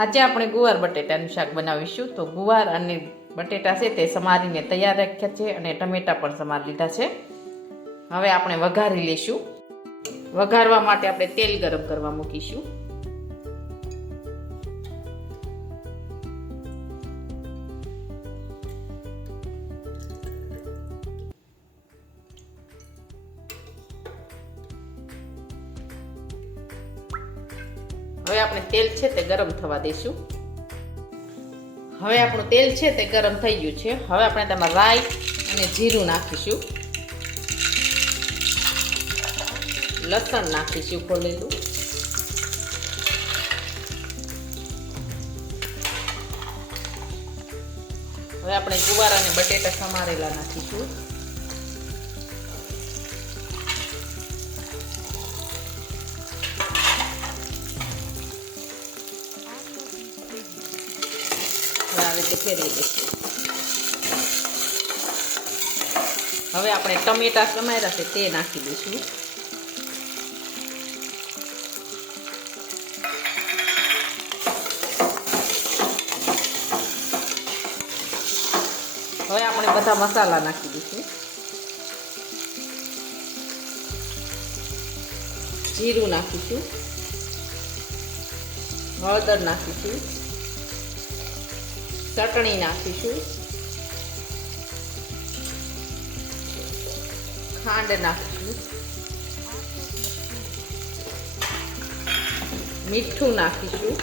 આજે આપણે ગુવાર બટેટાનું શાક બનાવીશું. તો ગુવાર અને બટેટા છે તે સમારીને તૈયાર રાખ્યા છે અને ટમેટા પણ સમારી લીધા છે. હવે આપણે વઘારી લઈશું. વઘારવા માટે આપણે તેલ ગરમ કરવા મૂકીશું. હવે આપણે તેલ છે તે ગરમ થવા દઈશું. હવે આપણું તેલ છે તે ગરમ થઈ ગયું છે. હવે આપણે તેમાં રાઈ અને જીરું નાખીશું. લસણ નાખીશું ખોલેલું. હવે આપણે ગુવાર અને બટેટા સમારેલા નાખીશું. ફેરવી દઈશું. હવે આપણે ટમેટા સમાર્યા છે તે નાખી દઈશું. હવે આપણે બધા મસાલા નાખી દઈશું. જીરું નાખીશું, હળદર નાખીશું, ચટણી નાખીશું, ખાંડ નાખીશું, મીઠું નાખીશું,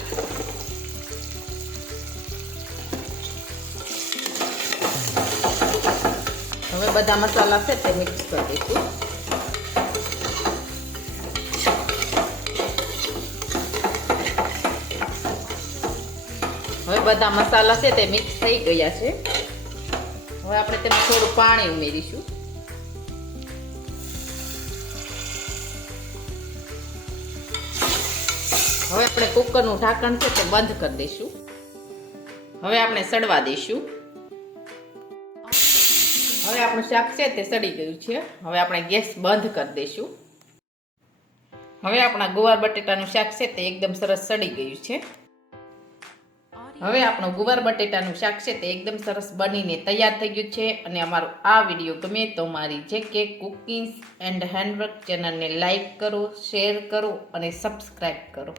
હવે બધા મસાલા છે તે મિક્સ કરી દઈશું. હવે બધા મસાલા છે તે મિક્સ થઈ ગયા છે. હવે આપણે તેમાં થોડું પાણી ઉમેરીશું. હવે આપણે કુકરનું ઢાંકણ છે તે બંધ કરી દઈશું. હવે આપણે સડવા દઈશું. હવે આપણું શાક છે તે સડી ગયું છે. હવે આપણે ગેસ બંધ કરી દઈશું. હવે આપણા ગુવાર બટેટાનું શાક છે તે એકદમ સરસ સડી ગયું છે. હવે આપણું ગુવાર બટેટાનું શાક છે તે એકદમ સરસ બનીને તૈયાર થઈ ગયું છે. અને અમારો આ વિડીયો ગમે તો મારી JK કુકિંગ્સ એન્ડ હેન્ડવર્ક ચેનલને લાઈક કરો, શેર કરો અને સબસ્ક્રાઈબ કરો.